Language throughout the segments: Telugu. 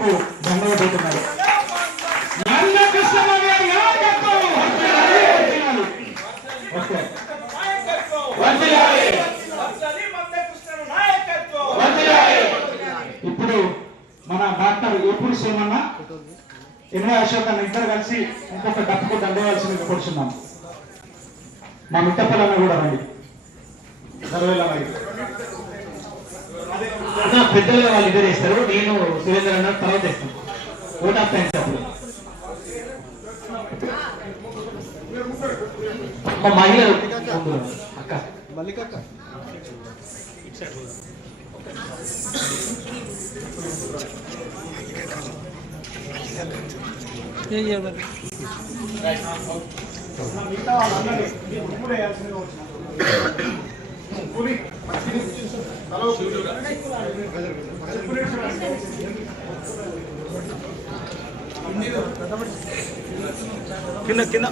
దండకు దండవబోతున్నారు. ఇప్పుడు మన డాక్టర్ ఏపూరి సోమన్న ఎన్నో అశోక్ అన్న ఇద్దరు కలిసి ఇంకొక డప్పుకు దండవేయాల్సింది కూర్చున్నాం. మా మిట్టపల్లన్న కూడా రండి. పెద్దలుగా వాళ్ళు ఇద్దరు వేస్తారు, నేను సురేంద్ర అన్న తర్వాత వేస్తాను. ఓట్ ఆఫ్ థ్యాంక్స్ అప్పుడు మా మహిళలు అక్క మల్లికక్క కింద కింద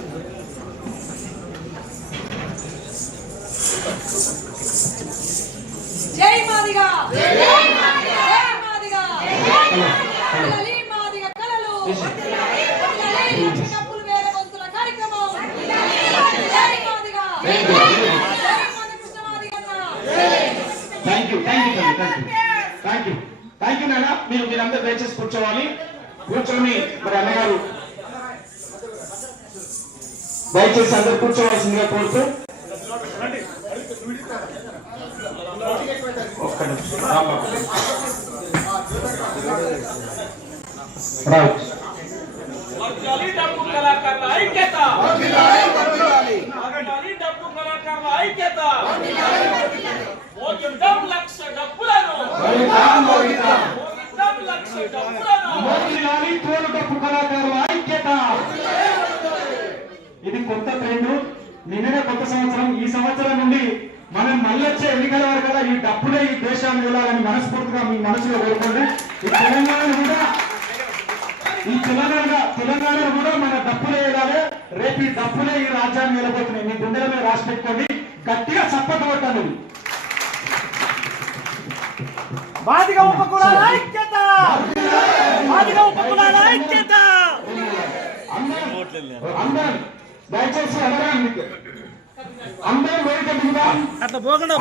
జై మాదిగా జై మాదిగా లలి మాదిగా కలలు లలి కప్పులు వేల వంతుల కార్యక్రమం జై మాదిగా జై కృష్ణ మాదిగా థ్యాంక్ యూ నాన్న. మీరందరూ దయచేసి కూర్చోవాలి. కూర్చొని మరి అన్నగారు దయచేసి అందరు కూర్చోవలసిందిగా కోరుతూ ఇది కొత్త ట్రెండ్. నిన్ననే కొత్త సంవత్సరం. ఈ సంవత్సరం నుండి మనం మళ్ళొచ్చే ఎన్నికల వరకు కూడా ఈ డప్పులే ఈ దేశాన్ని వెళ్ళాలని మనస్ఫూర్తిగా మీ మనసులో కోరుకోండి. ఈ తెలంగాణలో కూడా మన డప్పులే వెళ్ళాలి. రేపు ఈ డప్పులే ఈ రాజ్యాన్ని వెళ్ళబోతున్నాయి. మీ గుండెల మీద రాసి పెట్టుకోండి. గట్టిగా చప్పట్లు కొట్టండి. మాదిగ ఉపకులాల ఐక్యత, మాదిగ ఉపకులాల ఐక్యత. అందరం దయచేసి అడగండి. అందరం వేదిక దిగుదాం. అట్లా పోకుండా